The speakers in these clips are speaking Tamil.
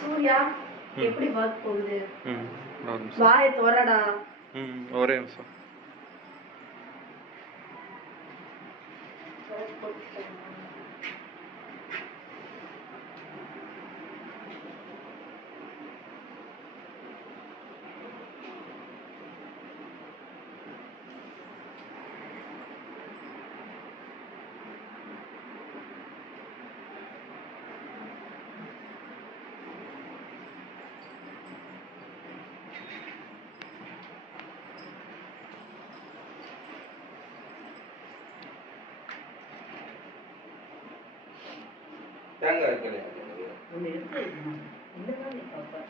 சூர்யா எப்படி ஒர்க் போகுது? ஒரு நிமிஷம். வாயை தொறடா. ஒரே நிமிஷம். தேங்காய் கிடையாது. ஒன்று எடுத்து இந்த மாதிரி பார்ப்பேன்.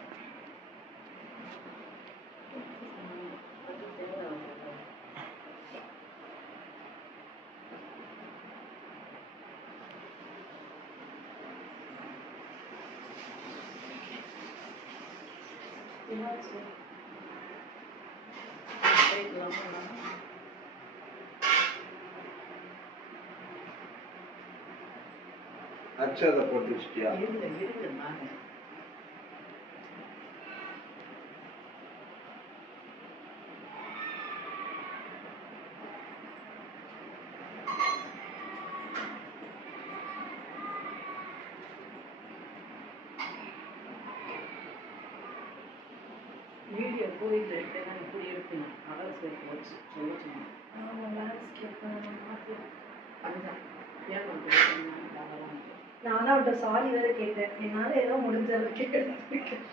அச்சதை போட்டு வச்சிட்டியா? இருக்கு நாங்க வீடியோ போயிட்டு இருக்கேன். இப்படி எடுக்கணும். அதான் சரி போச்சு சொல்லிச்சுமா. நான் தான் அவட்ட சாரி வேற கேட்டேன். என்னால ஏதோ முடிஞ்ச அளவுக்கு எடுத்துருக்கேன்.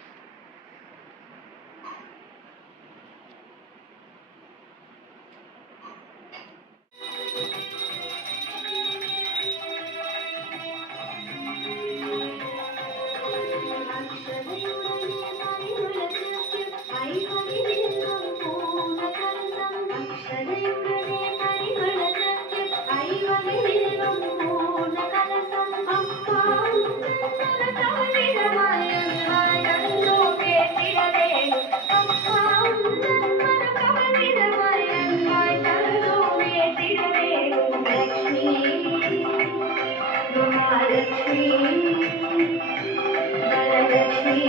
Lexmi,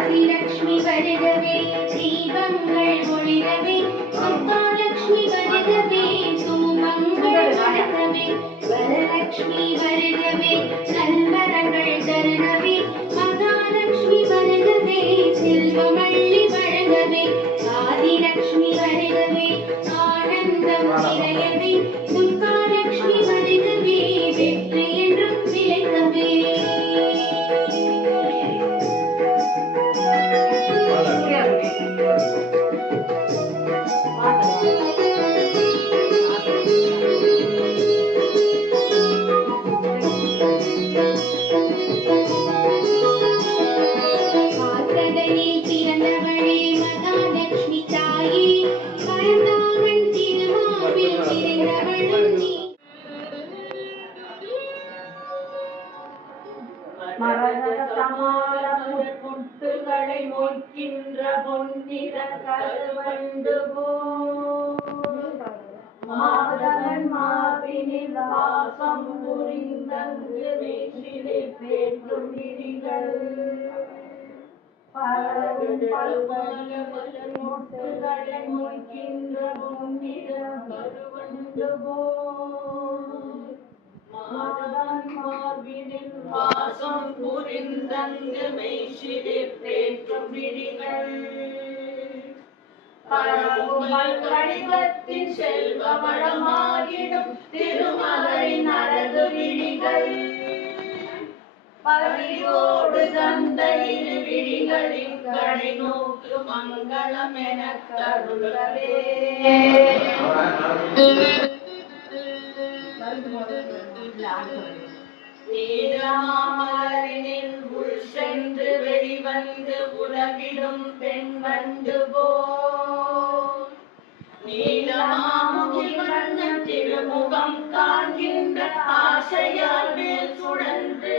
ஆதிலக்ஷ்மி வருகவே தீபங்கள் ஒளிரவே மகாலட்சுமி வருகவே தூபங்கள் வளர்கவே வரலட்சுமி வருகவே நல்வரங்கள் தருகவே மகாலட்சுமி வருகவே செல்வமள்ளி வழங்கவே ஆதிலக்ஷ்மி வருகவே ஆனந்தம் நிறையவே துர்காலட்சுமி வருகவே வெற்றி என்றும் விளைக்கவே கால்கடலில் பிறந்தவளே மகாலட்சுமி தாயே பரந்தாமன் திருமார்பில் பிறந்தவளும் நீ முட்டுகளை மொய்க்கின்ற பொன்னிற கருவண்டு மாதவன் மார்பினில் வாசம் புரிந்தங்கு வீட்டிலே பேற்றும் விழிகள் பலரும் பல்வல முட்டுகளை மொய்க்கின்ற பொன்னிற கருவண்டு மாதவன் மார்பினில் வாசம் புரிந்தங்கு மெய்சிலே பேற்றும் விழிகள் பரவுமல் கடிதத்தின் செல்வ வளமாகிடும் திருமகளின் அழகு விழிகள் பதிவோடு தந்த இரு விழிகளின் கடை நோக்கு மங்களம் என கருளவே நீலமாமலரினில் உள் சென்று வெளிவந்து உலகிடும் பெண் வந்து போல் நீலமாமுகில் வண்ண திருமுகம் காண்கின்ற ஆசையால் மேல் சுழன்று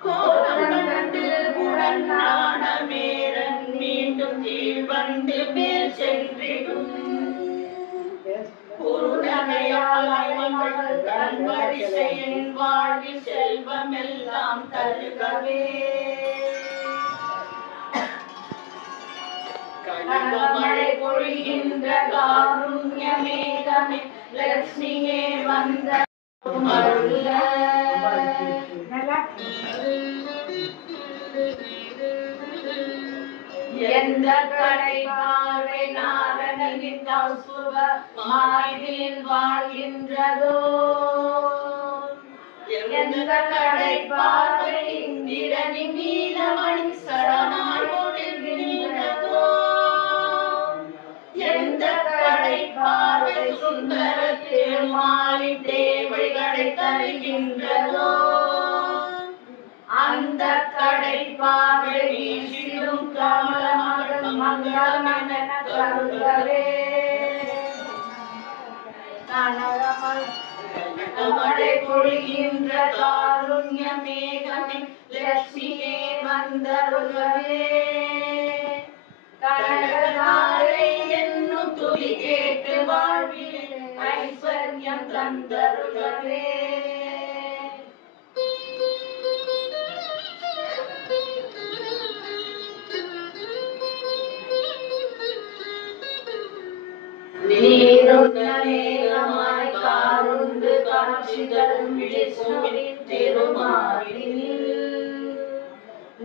கோலம் கண்டு உடன் நாணமேறன் மீண்டும் கீழ் வந்து மேல் சென்றிடும் குருநகையால் அவள் தன் வரிசையின் வாழ்வில் செல்வமெல்லாம் தருகவே கனகமழை பொழிகின்ற காருண்ய மேகமே லட்சுமியே வந்த அருள்க எந்த கடை பார்வை நாரணனின் கௌசுவ மாய்வில் வாழ்கின்றதோ எந்த கடை பார்வை இந்திரனின் நீலமணி சரணாய் ஒளிர்கின்றதோ எந்த கடை பார்வை சுந்தர திருமாலின் தேவைகளை தருகின்றதோ அந்த கடை பார்வை வீசிடும் கமலமகள் மங்களம் என கருளவே கனகமழை பொழிகின்ற காருண்ய மேகமே லட்சுமியே வந்தருளவே கனகதாரை என்னும் துதி கேட்டு வாழ்வில் ஐஸ்வர்யம் தந்தருளவே நீருன்னேகமாய் காருண்டு காட்சி தரும் விஷ்ணுவின் திருமாலினில்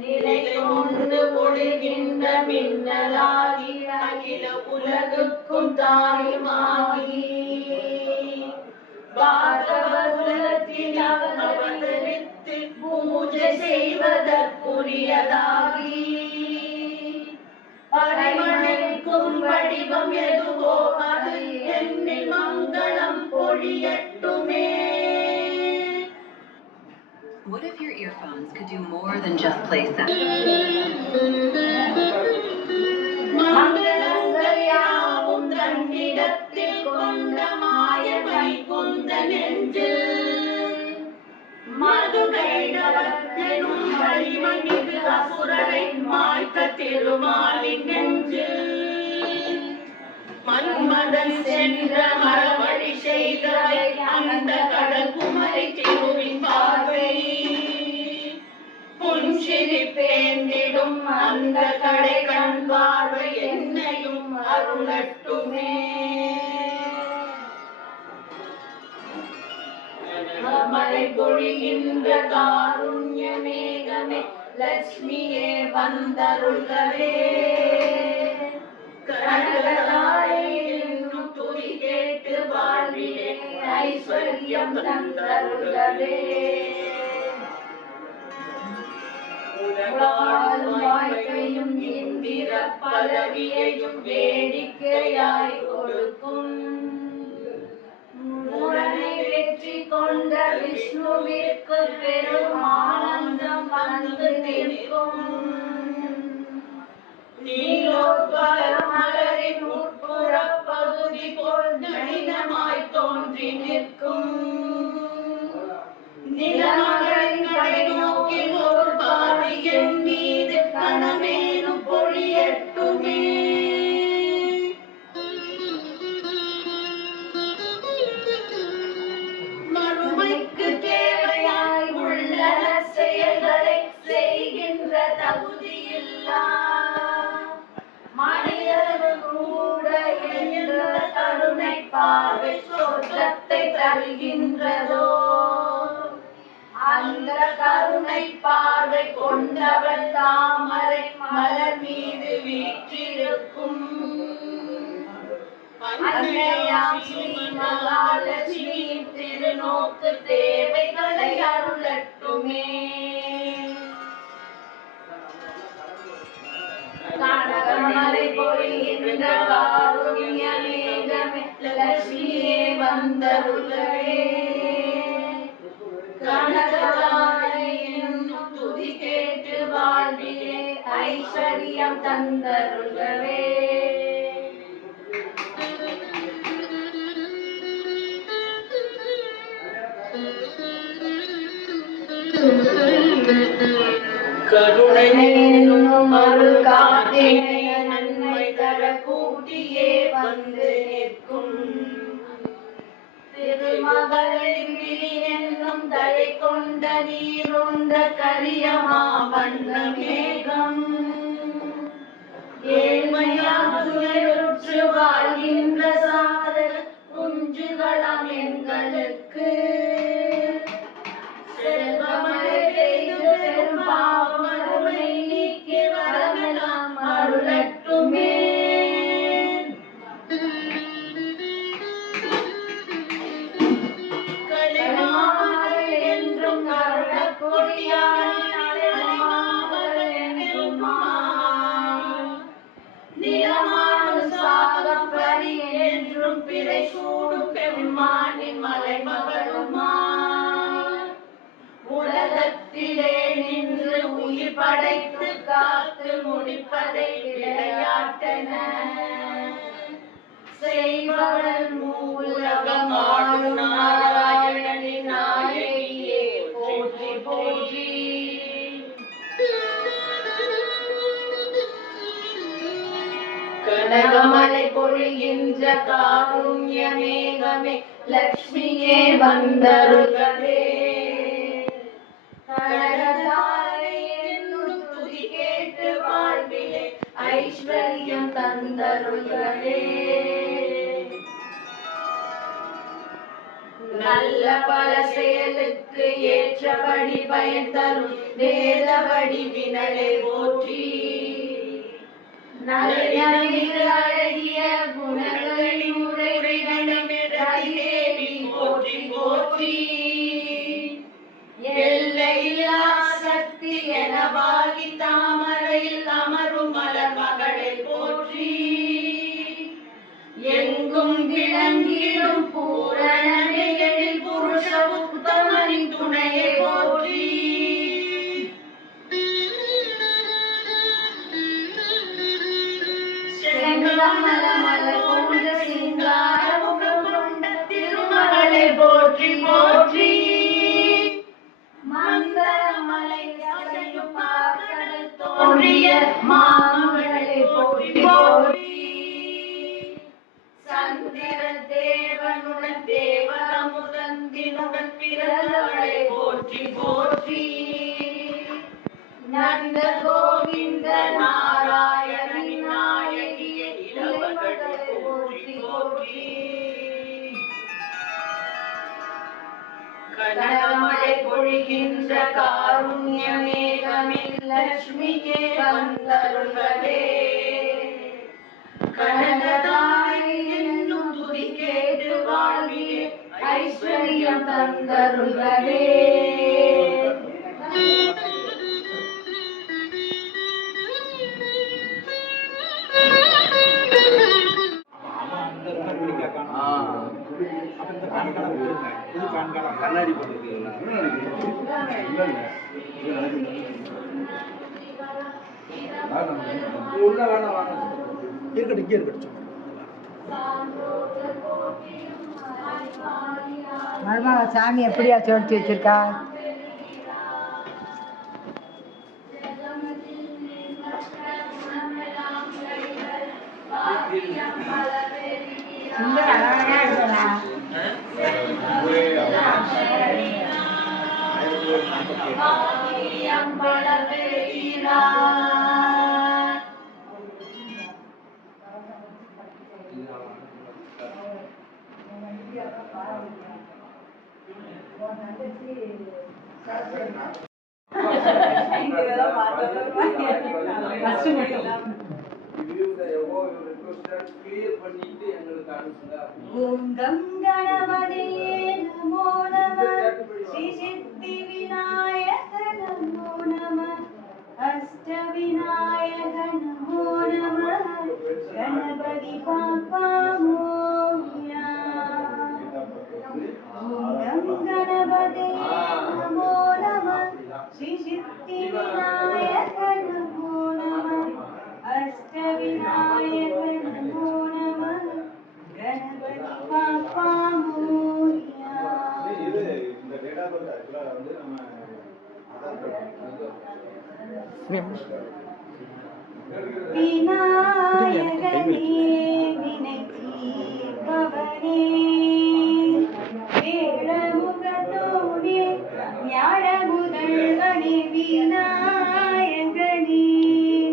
நிலை கொண்டு பொழிகின்ற மின்னலாகி அகில உலகுக்கும் தாயுமாகி பாகவகுலத்தில் அவதரித்து பூஜை செய்வதற்குரியதாகி பரிமளிக்கும் வடிவம் எதுவோ அது என்னில் மங்களம் பொழியட்டுமே. What if your earphones could do more than just play sound? மங்களங்கள் யாவும் தன்னிடத்தில் கொண்ட மாயமை கொண்ட நெஞ்சில் மதுகைடவத்தினும் வலிமனிது அசுரரை மாய்த்த திருமாலின் நெஞ்சில் மன்மதன் சென்ற மரவழி செய்தவை அந்த கடல் குமரி திருவின் பார்வை புன்சி சிரிப்பேந்திடும் அந்த கடை கண் பார்வை என்னையும் அருளட்டுமே. மழை பொழிகின்ற காருண்ய மேகமே லட்சுமியே வந்தருள்களே. கனகதாயை என்னும் துதி கேட்டு வாழ்விலே ஐஸ்வர்யம் தந்தருள்களே. வாழ்க்கையும் இந்திர பதவியையும் வேடிக்கையாய் கொடுக்கும் முரணை வெற்றி கொண்ட விஷ்ணுவிற்கு பெரும் ஆனந்தம் வந்து நிற்கும். நீலோத்பல மலரின் உட்புற பகுதி போல் நளினமாய் தோன்றி நிற்கும். நிலமகளின் கடை நோக்கில் ஒரு பாதி என் மீது கணமேனும் பொழியட்டுமே. மறுமைக்கு தேவையாய் உள்ள செயல்களை செய்கின்ற தகுதியில்லா மனிதர்கள் கூட என்ற கருணை பார்வை சொர்க்கத்தை தருகின்றதோ. அந்த கருணை பார்வை கொண்டவள் தாமரை மலர் மீது வீற்றிருக்கும் அன்னையாம் ஸ்ரீ மகாலட்சுமியின் திருநோக்கு தேவைகளை அருளட்டுமே. கனகமழை பொழிகின்ற காருண்ய மேகமே லட்சுமியே வந்தருள்களே. கனகதாயை என்னும் துதி கேட்டு வாழ்விலே ஐஸ்வர்யம் தந்தருள்களே. கருணை என்னும் அருள் காத்தினைய நன்மை தர கூட்டியே வந்து நிற்கும். திருமகளின் விழி என்னும் தலை கொண்ட நீருண்ட கரியமா வண்ண மேகம் ஏழ்மையாற்றுயருற்று வாழ்கின்ற சாதக குஞ்சுகளாம் எங்களுக்கு செல்வமழை பெய்து பெரும் பாவமருளை நீக்கி வரமெல்லாம் அருளட்டுமே. என்றும் கருண நிலமானுசாகம் பரி என்றும் பிறை சூடும் பெருமானின் மலை மகளுமா உலகத்திலே நின்று உயிர் படைத்து காத்து முடிப்பதை விளையாட்டென செய்பவள் மூலகமாடும் நாராயணனின் நாயகியே போற்றி போற்றி. கனகமழை பொழிகின்ற காருண்ய மேகமே லட்சுமியே வந்தருள்களே. கனகதாயை என்னும் துதி கேட்டு வாழ்விலே ஐஸ்வர்யம் தந்தருள்களே. நல்ல பல செயலுக்கு ஏற்றபடி பயன் தரும் வேதபடி வினலை போற்றி. நல்ல அழகிய குணங்களின் உரைவிடமே போற்றி போற்றி. எல்லையில்லா சக்தி எனவாகி தாமரையில் அமரும் மலர் மகளை போற்றி. எங்கும் விளங்கிடும் பூரணமே எழில் புருஷ உத்தமனின் துணையை போற்றி. செங்கமலமலை கொண்ட சிங்கார முகம் கொண்ட திருமகளை போற்றி போற்றி. மந்தரமலை அசையும் பாக்கடல் தோன்றிய மாமகளை போற்றி போற்றி. சந்திர தேவனுடன் தேவனமுதந்தினுடன் பிறந்தவளை போற்றி போற்றி. பொழிகின்ற காருண்ய மேகமில் லட்சுமியே வந்தருள்களே. கனகதாய் என்னும் துதி கேட்டு வாழ்விலே ஐஸ்வர்யம் தந்தருள்களே. கண்ணாடி போட்டுருக்கீங்களா? உள்ள வேணாம் வாங்க. இருக்கட்டும், இங்கே இருக்கட்டும். மருமக சாமி எப்படியா சோடிச்சு வச்சிருக்கா? சுந்தர அழகா இருக்கா? ஓம் கம் கணபதியே நமோ நம. ஸ்ரீ சித்தி விநாயக நமோ நம. அஷ்ட விநாயக நமோ நம. கணபதி பாப்பா மோரியா. ஓம் கம் கணபதியே நமோ நம. ஸ்ரீ சித்தி விநாயக நமோ நம. அஷ்ட விநாயக நமோ நம. கணபதி பாப்பா மோரியா. விநாயகனே வினை தீர்ப்பவனே. வேளமுகத்தோனே ஞாழ முதல்வனே. விநாயகனே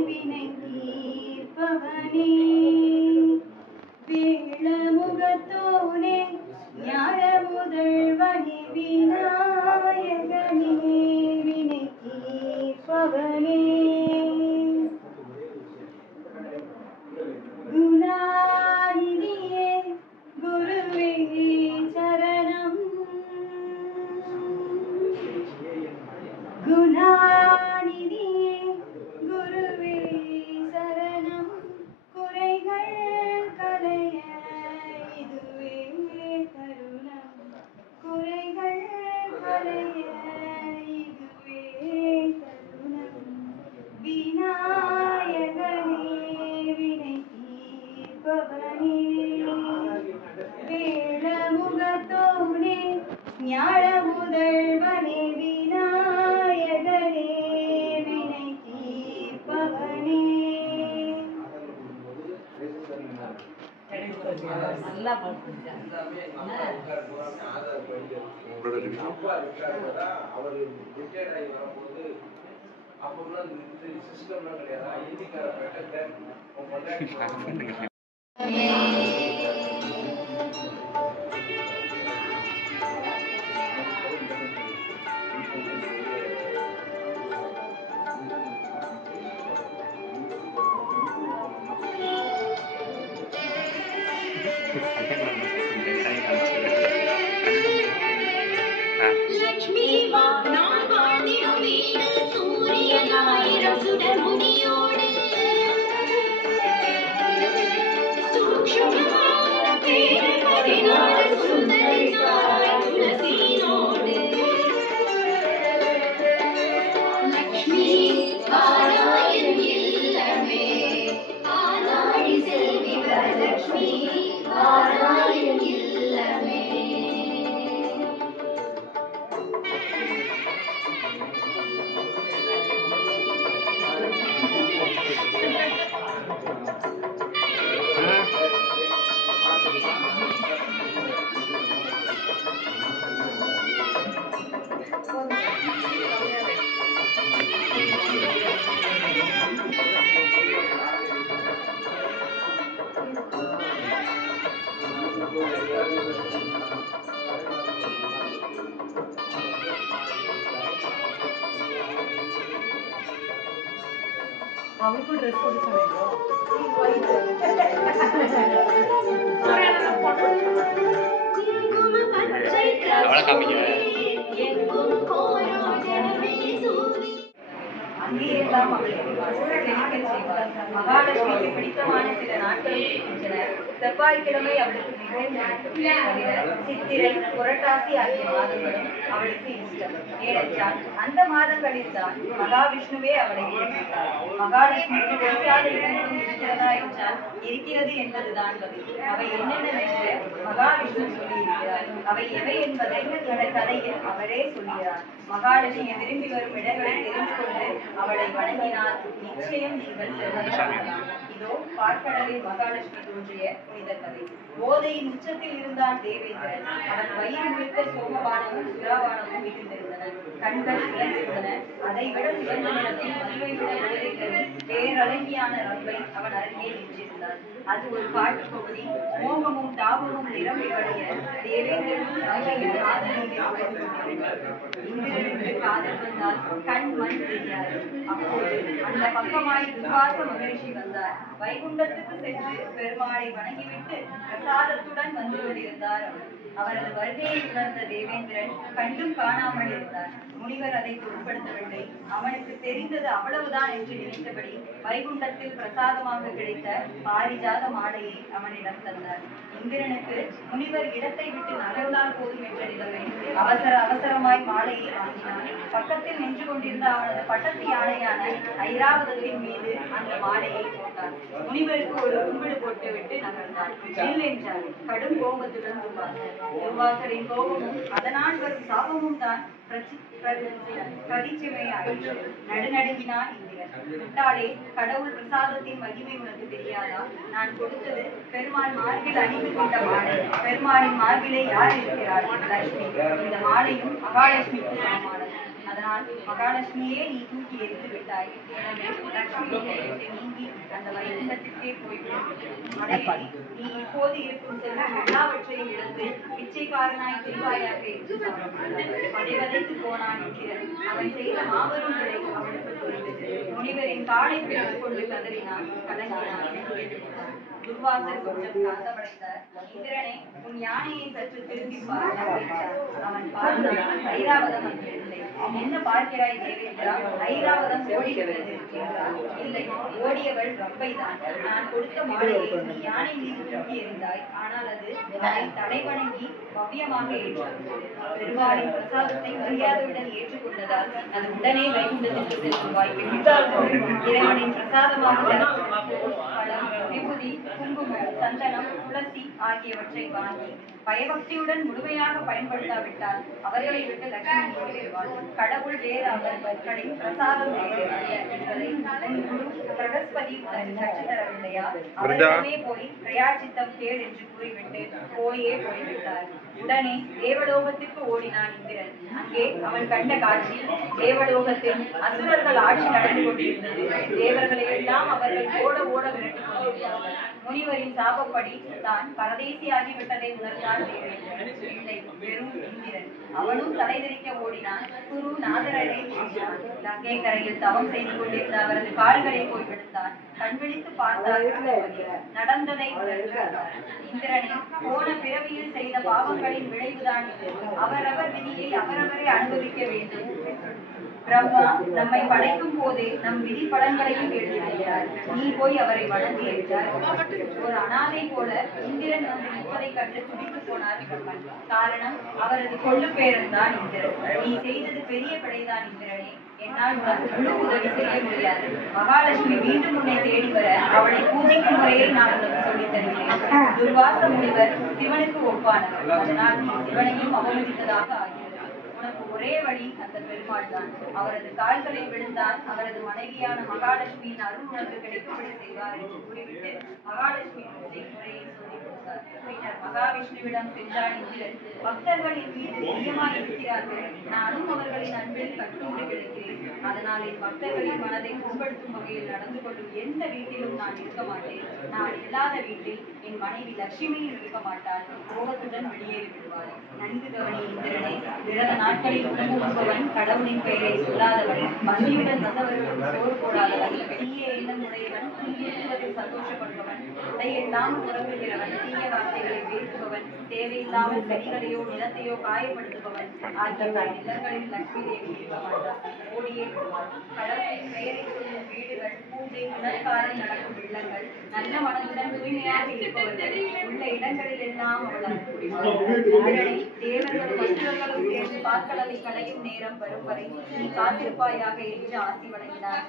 வினை தீர்ப்பவனே. வேளமுகத்தோனே ஞாழ முதல்வனே. விநாயகனே வினை தீர்ப்பவனே. குணாநிதியே குருவே சரணம். குணாநிதியே குருவே சரணம். குறைகள் களைய இதுவே தருணம். குறைகள் களைய இதுவே தருணம். விநாயகனே வினை தீர்ப்பவனே. வேளமுகத்தோனே ஞாழ முதல்வனே. விநாயகனே வினை தீர்ப்பவனே. நல்லா பாட்டு அப்பா இருக்காருன்னா அவர் ரிட்டையர்ட் ஆகி வரும்போது அப்போலாம் இந்த சிஸ்டம்லாம் கிடையாது. ஹிந்திக்கார பெட்டர் லட்சுமி நான் வாழ்ந்திடும் வீடு சூரியன் ஆயிரம் சுடர் முனியோடு. சூக்ஷ்மமான பேரன் 14 சுந்தரி தாய் துளசியோடு. லட்சுமி பாராயண் இல்லமே ஆனாடி செல்வி வரலட்சுமி பாராயண் இல்லமே. அவருக்கும் ட்ரெஸ் கொடுக்க வேண்டும். அங்கேயெல்லாம் அவளை செழிக்கச் செய்வார். மகாலட்சுமிக்கு பிடித்தமான சில நாட்கள் இருக்கின்றன. செவ்வாய்க்கிழமை அவளுக்கு மிகவும் தவிர சித்திரை, புரட்டாசி ஆகிய மாதங்களும் அவளுக்கு இஷ்டம். ஏனென்றால் அந்த மாதங்களில் தான் மகாவிஷ்ணுவே அவளை ஏற்கிறார். மகாலட்சுமிக்கு பிடிக்காத இடங்களும் இருக்கிறதா என்றால் இருக்கிறது என்பதுதான் பதில். அவை என்னென்னவென்று மகாவிஷ்ணு சொல்லியிருக்கிறார். அவை எவை என்பதை இந்த கதையில் அவரே சொல்கிறார். மகாலட்சுமி விரும்பி வரும் இடங்களை தெரிந்து கொண்டு அவளை வணங்கினால் நிச்சயம் நீங்கள் செல்வீர்கள். இதோ பார்க்கடலில் மகாலட்சுமி தோன்றிய புனித கதை. போதையின் உச்சத்தில் இருந்தான் தேவேந்திரன். அவன் வயிறு முழுக்க சோமபானமும் சுறாபானமும் மிகுந்திருந்தன. கண்கள் சிறந்திருந்தன. அதை விட சிறந்த நிறத்தில் மதுவை விட போதை தரும் பேரழகியான ரம்பை அவன் அருகே நின்றிருந்தான். அது ஒரு காட்டு பகுதி. மோகமும் தாபமும் நிரம்பி வழிய தேவேந்திரனும் ரம்பையும் இந்திரனுக்கு காதல் வந்தால் கண் மண் தெரியாது. அப்போது அந்த பக்கமாய் துர்வாச மகரிஷி வந்தார். வைகுண்டத்துக்கு சென்று பெருமாளை வணங்கிவிட்டு பிரசாதத்துடன் வந்து கொண்டிருந்தார். அவரது வருகையை உணர்ந்த தேவேந்திரன் கண்டும் காணாமல் இருந்தார். முனிவர் அதை பொருட்படுத்தவில்லை. அவனுக்கு தெரிந்தது அவ்வளவுதான் என்று நினைத்தபடி வைகுண்டத்தில் பிரசாதமாக கிடைத்த பாரிஜாத மாலையை அவனிடம் தந்தார். இந்திரனுக்கு முனிவர் இடத்தை விட்டு நகர்ந்தால் போதும் என்ற நிலைமை. அவசரமாய் மாலையை வாங்கினான். பக்கத்தில் நின்று கொண்டிருந்த அவனது பட்டத்து யானையான ஐராவதத்தின் மீது அந்த மாலையை போட்டான். முனிவருக்கு ஒரு கும்பிடு போட்டு விட்டு நகர்ந்தான். நெல் என்றார். கடும் கோபத்துடன் துர்வாசரின் கோபமும் அதனால் வரும் சாபமும் தான் பிரதிச்சுமையாயிற்று. நடுநடுங்கினான் இந்திரன். முட்டாளே, கடவுள் பிரசாதத்தின் மகிமை உனக்கு தெரியாதா? நான் கொடுத்தது பெருமாள் மார்பில் அணிந்து கொண்ட மாலை. பெருமாளின் மார்பிலே யார் இருக்கிறாள்? லட்சுமி. இந்த மாலையும் மகாலட்சுமிக்கு சமமானது. அதனால் மகாலட்சுமியே நீ தூக்கி எரிந்து விட்டாய். எனவே லட்சுமியை விட்டு நீங்கி அந்த வைகுண்டத்திற்கே போய்விடும். நீ இப்போது இருக்கும் செல்வம் எல்லாவற்றையும் இழந்து பிச்சைக்காரனாய் திருவாயாக என்று பதைவதைத்து போனான் இந்திரன். அவன் செய்த மாபெரும் பிழை அவனுக்கு புரிந்தது. முனிவரின் காலை பிடித்துக் கொண்டு கதறினான், கலங்கினான். துர்வாசர் கொஞ்சம் சாந்தமடைந்தார். இந்திரனே, உன் யானையை சற்று திரும்பி பார் என்றார். அவன் பார்த்தான். ஐராவதம் அங்கிருந்தே. என்ன பார்க்கிறாய் தேவேந்திரா? ஐராவதம் ஓடிவிட்டது என்றார். இல்லை, ஓடியவள் ரம்பைதான். நான் கொடுத்த மாலையை நீ யானை மீது தூக்கி எறிந்தாய். ஆனால் அது அதை தலைவணங்கி பவ்யமாக ஏற்றுக்கொண்டது. பெருமாளின் பிரசாதத்தை மரியாதையுடன் ஏற்றுக்கொண்டதால் அது உடனே வைகுண்டத்திற்கு செல்லும் வாய்ப்பு. இறைவனின் பிரசாதமாக பழம், விபூதி, குங்குமம், சந்தனம், துளசி ஆகியவற்றை வாங்கி பயபக்தியுடன் முழுமையாக பயன்படுத்தாவிட்டால் அவர்களை விட்டு லட்சுமி நீங்கிவிடுவாள். கடவுள் வேறு, அவர்களின் பிரசாதம் வேறு அல்ல என்பதை உன் குரு பிரகஸ்பதி உனக்கு கற்றுத்தரவில்லையா? அவரிடமே போய் பிரயாச்சித்தம் கேள் என்று கூறிவிட்டு போய்விட்டார். உடனே தேவலோகத்திற்கு ஓடினான் இந்திரன். அங்கே அவன் கண்ட காட்சி, தேவலோகத்தில் அசுரர்கள் ஆட்சி நடந்து கொண்டிருந்தது. தேவர்களை எல்லாம் அவர்கள் ஓட ஓட விரட்டிக் கொண்டிருந்தார்கள். முனிவரின் சாபப்படி தான் பரதேசியாகிவிட்டதை உணர்ந்தான் தேவேந்திரன். இல்லை, வெறும் இந்திரன். அவனும் தலைதெறிக்க ஓடினான். குரு நாதரரை வீழ்த்தினான். லங்கை கரையில் தவம் செய்து கொண்டிருந்த அவரது கால்களை போய் விழுந்தான். கண்விழித்து பார்த்தார். நடந்ததை உணர்ந்தார். இந்திரனை போன பிறவியில் செய்த பாவங்களின் விளைவுதான் இது. அவரவர் விதியை அவரவரே அனுபவிக்க வேண்டும். பிரம்மா நம்மை படைக்கும் போதே நம் விதி பலன்களையும் எழுதிவிட்டார். நீ போய் அவரை வணங்கி என்றார். ஒரு அனாதை போல இந்திரன் வந்து நிற்பதை கண்டு துடித்து போனார் பிரம்மன். காரணம், அவரது கொள்ளு பேரன் தான் இந்திரன். நீ செய்தது பெரிய பிழைதான் இந்திரனே. என்னால் உனக்கு முழு உதவி செய்ய முடியாது. மகாலட்சுமி மீண்டும் உன்னை தேடி வர அவளை பூஜைக்கும் முறையை நான் உனக்கு சொல்லித் தருகிறேன். துர்வாச முனிவர் சிவனுக்கு ஒப்பானவர். அதனால் நீ சிவனையும் அவமதித்ததாக ஆகிறது. உனக்கு ஒரே வழி அந்த பெருமாள் தான். அவரது கால்களை விழுந்தால் அவரது மனைவியான மகாலட்சுமியின் அருள் உனக்கு கிடைக்கும்படி செய்வார் என்று கூறிவிட்டு மகாலட்சுமி பூஜை முறையை சொல்லிக் கொடுத்தார். பின்னர் மகாவிஷ்ணுவிடம் சென்றான் இந்திரன். பக்தர்களின் மீது பிரியமாய் இருக்கிறார்கள். நானும் அவர்களின் அன்பில் கட்டுண்டு கிடக்கிறேன். அதனால் என் பக்தர்களின் மனதை புண்படுத்தும் வகையில் நடந்து கொள்ளும் எந்த வீட்டிலும் நான் இருக்க மாட்டேன். நான் இல்லாத வீட்டில் என் மனைவி லட்சுமியும் இருக்க மாட்டாள். கோபத்துடன் வெளியேறி விடுவாள். நன்கு கவனி இந்திரனை. விரத நாட்களில் உணவுபவன், கடவுளின் பெயரை சொல்லாதவன், பசியுடன் வந்தவர்களுக்கு சோறு போடாதவன், தீய எண்ணம் உடையவன், தீயிருப்பதில் சந்தோஷப்படுபவன், உடையில்லாமல் உறங்குகிறவன், தீய வார்த்தைகளை பேசுபவன், தேவையில்லாமல் செடிகளையோ நிலத்தையோ காயப்படுத்துபவன் ஆகியவன் இல்லங்களில் லட்சுமி தேவி இருக்க மாட்டார், ஓடியே விடுவார். கடவுளின் பெயரை சொல்லும் வீடுகள், பூஜை புனஸ்காரம் நடக்கும் இல்லங்கள், நல்ல மனதுடன் தூய்மையாக இருப்பவர்கள் உள்ள இடங்களில் எல்லாம் அவள் அருள்புரிவாள். தேவர்களும் அசுரர்களும் சேர்ந்து பாற்கடலை களையும் நேரம் வரும் வரை நீ காத்திருப்பாயாக என்று ஆசி வழங்கினார்.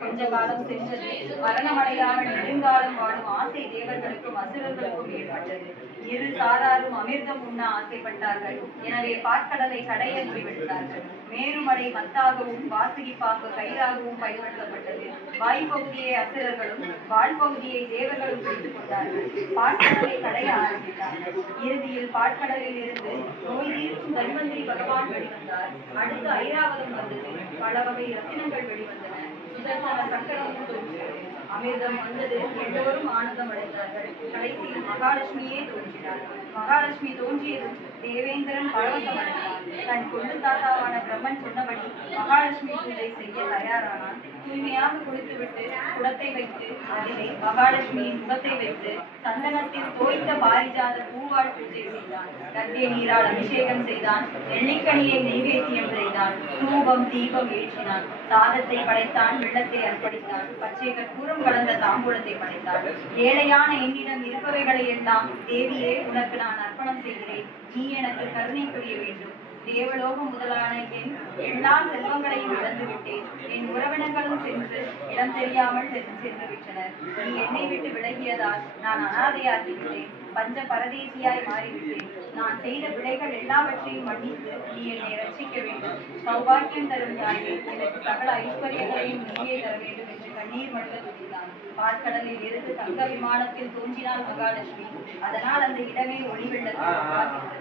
கொஞ்ச காலம் சென்றது. மரணமடையாமல் நெடுங்காலம் வாழும் ஆசை தேவர்களுக்கும் அசுரர்களுக்கும் ஏற்பட்டது. இரு சாராரும் அமிர்தம் உண்ண ஆசைப்பட்டார்கள். எனவே பாற்கடலை கடைய முடிவெடுத்தார்கள். மேருமலை மத்தாகவும் வாசுகிப்பாக கயிறாகவும் பயன்படுத்தப்பட்டது. வாய்ப்பகுதியை அசுரர்களும் வாழ்பகுதியை தேவர்களும் பிடித்துக் கொண்டார்கள். பாற்கடலை கடைய ஆரம்பித்தார்கள். இறுதியில் பாற்கடலில் இருந்து நோய் தீர்க்கும் தன்வந்திரி பகவான் வெளிவந்தார். அடுத்து ஐராவதம் வந்தது. பல வகை ரத்தினங்கள் வெளிவந்தன. சுதர்சன சக்கரமும் தோன்றியது. அமிர்தம் வந்தது. எல்லோரும் ஆனந்தம் அடைந்தார்கள். கடைசியில் மகாலட்சுமியே தோன்றினார். மகாலட்சுமி தோன்றியதும் தேவேந்திரன் பரவசம் அடைந்தார். தன் கொண்டு தாத்தாவான பிரம்மன் சொன்னபடி மகாலட்சுமி பூஜை செய்ய தயாரானான். தூய்மையாக குளித்துவிட்டு குடத்தை வைத்து அதிலே மகாலட்சுமியின் முகத்தை வைத்து சந்தனத்தில் தோய்த்த பாரிஜாத பூவால் பூஜை செய்தான். கங்கை நீரால் அபிஷேகம் செய்தான். எண்ணிக்கணியை நெய்வேத்தியம் செய்தான். தூபம் தீபம் ஏற்றினான். சாதத்தை படைத்தான். வெள்ளத்தை அர்ப்பணித்தான். பச்சை கற்பூரம் கலந்த தாம்பூலத்தை படைத்தான். ஏழையான என்னிடம் இருப்பவைகளை எல்லாம் தேவியே உனக்கு நான் அர்ப்பணம் செய்கிறேன். நீ எனக்கு கருணை புரிய வேண்டும். தேவலோகம் முதலான என் எல்லா செல்வங்களையும் இழந்து விட்டேன். என் உறவினர்களும் சென்று இடம் தெரியாமல் சென்று விட்டனர். நீ என்னை விட்டு விலகியதால் நான் அனாதையாகிவிட்டேன். பஞ்ச பரதேசியாய் மாறிவிட்டேன். நான் செய்த விடைகள் எல்லாவற்றையும் மன்னித்து நீ என்னை ரட்சிக்க வேண்டும். சௌபாக்கியம் தரும் தாயே, எனக்கு சகல ஐஸ்வர்யங்களையும் நீயே தர வேண்டும் என்று கண்ணீர் மல்க துடித்தான். பாற்கடலில் இருந்து தங்க விமானத்தில் தோன்றினாள் மகாலட்சுமி. அதனால் அந்த இடமே ஒளி வெள்ளத்தில்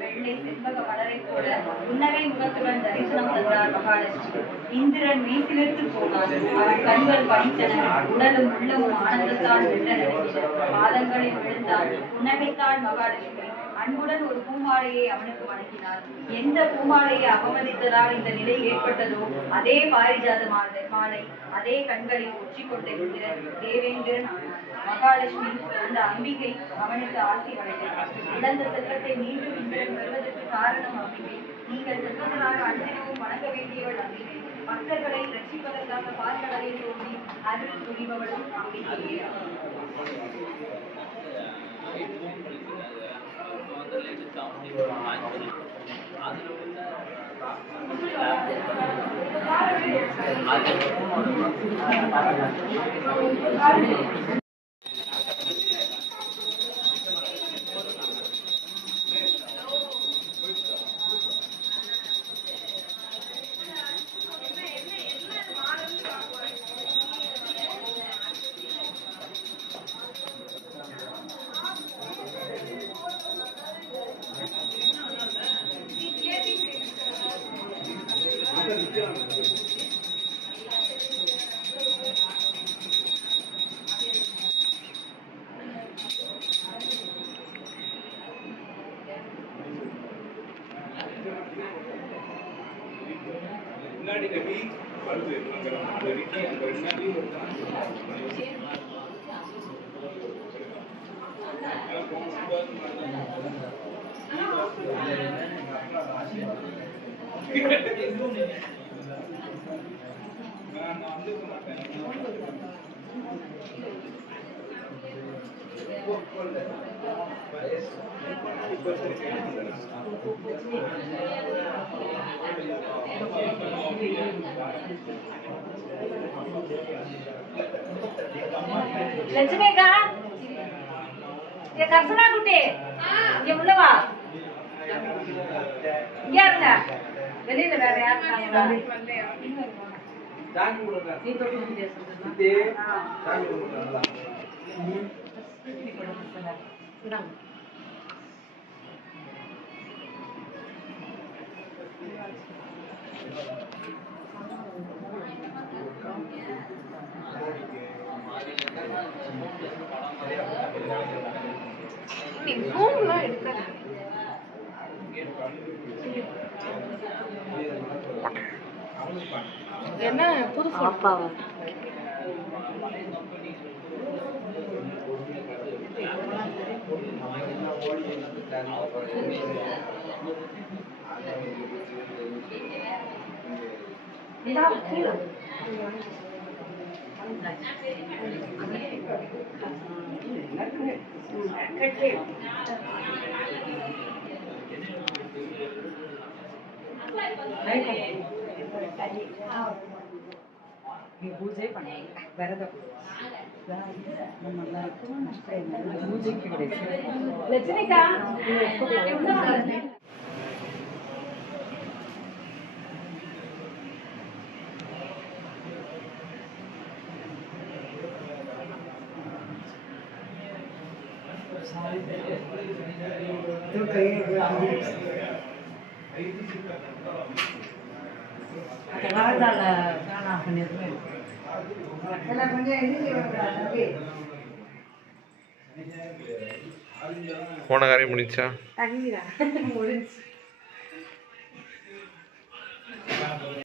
வெள்ளை செண்பக மலரை போல புன்னகை முகத்துடன் தரிசனம் தந்தார் மகாலட்சுமி. இந்திரன் மெய்சிலிர்த்து போனான். அவன் கண்கள் பணித்தன. உடலும் உள்ளமும் ஆனந்தத்தால் வெள்ள நடந்தன. பாதங்களில் விழுந்தாள். புன்னகைத்தாள் மகாலட்சுமி. அன்புடன் ஒரு பூமாலையை அவனுக்கு வழங்கினார். எந்த பூமாலையை அவமதித்ததால் இந்த நிலை ஏற்பட்டதோ அதே பாரிஜாத மாலை அதே கண்களில் ஒற்றிக்கொண்ட இந்திரன் தேவேந்திரன் ஆனார். மகாலட்சுமி அந்த அம்பிகை அவனுக்கு ஆசி வழங்கினார். இழந்த செல்வத்தை மீண்டும் இந்திரன் வருவதற்கு காரணம் அம்பிகை. நீங்கள் செல்வதற்காக அன்றினமும் வணங்க வேண்டியவள் அம்பிகை. பக்தர்களை ரட்சிப்பதற்காக பாற்கடலில் தோன்றி அருள் புரிபவளும் அம்பிகையே. முன்னாடி கட்டி வருது அங்க விக்கி அங்க முன்னாடி லட்சுமிக்கா, கர்சனா குட்டி இங்க உள்ளவா, இங்க இருங்க. வெளியில வேற யாரும் ஃபோன்லாம் எடுக்க என்ன புது அப்பாவா பூஜை பண்ணாங்க விரதம் நம்ம எல்லாருக்கும் பூஜைக்கு கிடையாது லட்சுமிகா போன காரியம் முடிச்சா முடிஞ்சு